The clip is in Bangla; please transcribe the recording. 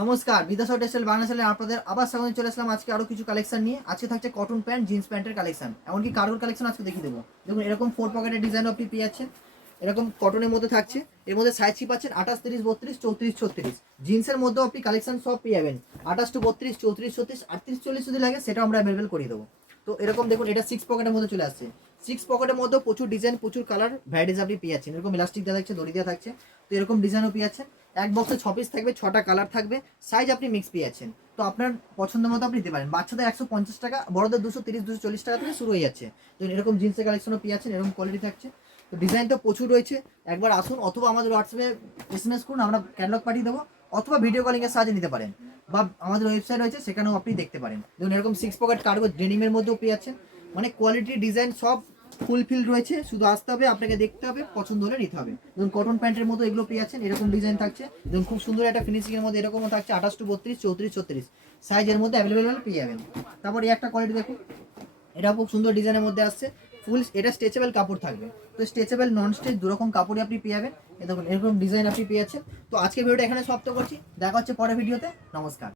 নমস্কার, বিদ্যাসাগর টেক্সটাইল বাংলা চ্যানেলে আপনাদের আবার স্বাগত। চলে আসলাম আজকে আরো কিছু কালেকশন নিয়ে। আজকে থাকছে কটন প্যান্ট, জিন্স প্যান্টের কালেকশন, এমনকি কার্গোর কালেকশন আজকে দেখিয়ে দেবো। দেখুন এরকম 4 পকেটের ডিজাইনও আপনি পেয়ে যাচ্ছেন। এরকম কটনের মধ্যে থাকছে, এর মধ্যে সাইজ পাচ্ছেন 28, 30, 32, 34, 36। জিন্সের মধ্যেও আপনি কালেকশন সব পেয়ে যাবেন। 28 টু 32, 34, 36, 38, 40 যদি লাগে সেটাও আমরা অ্যাভেলেবেল করে দেবো। তো এরকম দেখুন, এটা 6 পকেটের মধ্যে চলে আসছে। 6 পকেটের মধ্যে প্রচুর ডিজাইন, প্রচুর কালার ভ্যারাইটিস আপনি পেয়ে যাচ্ছেন। এরকম ইলাস্টিক দেওয়া থাকছে, দড়ি দেওয়া থাকছে। তো এরকম ডিজাইনও পেয়ে যাচ্ছেন। এক বক্সে 6 পিস থাকবে, 6টা কালার থাকবে, সাইজ আপনি মিক্স পেয়ে যাচ্ছেন। তো আপনার পছন্দ মতো আপনি দিতে পারেন। বাচ্চাদের 150 টাকা, বড়দের 230, 240 টাকা থেকে শুরু হয়ে যাচ্ছে। তো এরকম জিন্সের কালেকশনও পেয়ে যাচ্ছেন, এরকম কোয়ালিটি থাকছে। তো ডিজাইন তো প্রচুর রয়েছে। একবার আসুন, অথবা আমাদের হোয়াটসঅ্যাপে এসএমএস করুন, আমরা ক্যাটালগ পাঠিয়ে দেবো। অথবা ভিডিও কলিংয়ের সাহায্যে নিতে পারেন, বা আমাদের ওয়েবসাইট রয়েছে, সেখানেও আপনি দেখতে পারেন। দেখুন এরকম 6 পকেট কার্গো ডেনিমের মধ্যেও পেয়ে যাচ্ছেন। মানে কোয়ালিটি ডিজাইন সব ফুলফিল রয়েছে। শুধু আসতে হবে, আপনাকে দেখতে হবে, পছন্দ হলে নিতে হবে। ধরুন কটন প্যান্টের মতো এগুলো পেয়ে যাচ্ছেন, এরকম ডিজাইন থাকছে। দেখুন খুব সুন্দর একটা ফিনিশিং এর মধ্যে এরকমও থাকছে। 28 টু 32, 34, 36 সাইজের মধ্যে অ্যাভেলেবেল পেয়ে যাবেন। তারপর এই একটা কোয়ালিটি দেখুন, এটা খুব সুন্দর ডিজাইনের মধ্যে আসছে। ফুল এটা স্ট্রেচেবল কাপড় থাকবে। তো স্ট্রেচেবল, নন স্ট্রেচ দুরকম কাপড়ই আপনি পেয়ে যাবেন। এ দেখুন এরকম ডিজাইন আপনি পেয়ে যাচ্ছেন। তো আজকে ভিডিওটা এখানে সমাপ্ত করছি। দেখা হচ্ছে পরের ভিডিওতে। নমস্কার।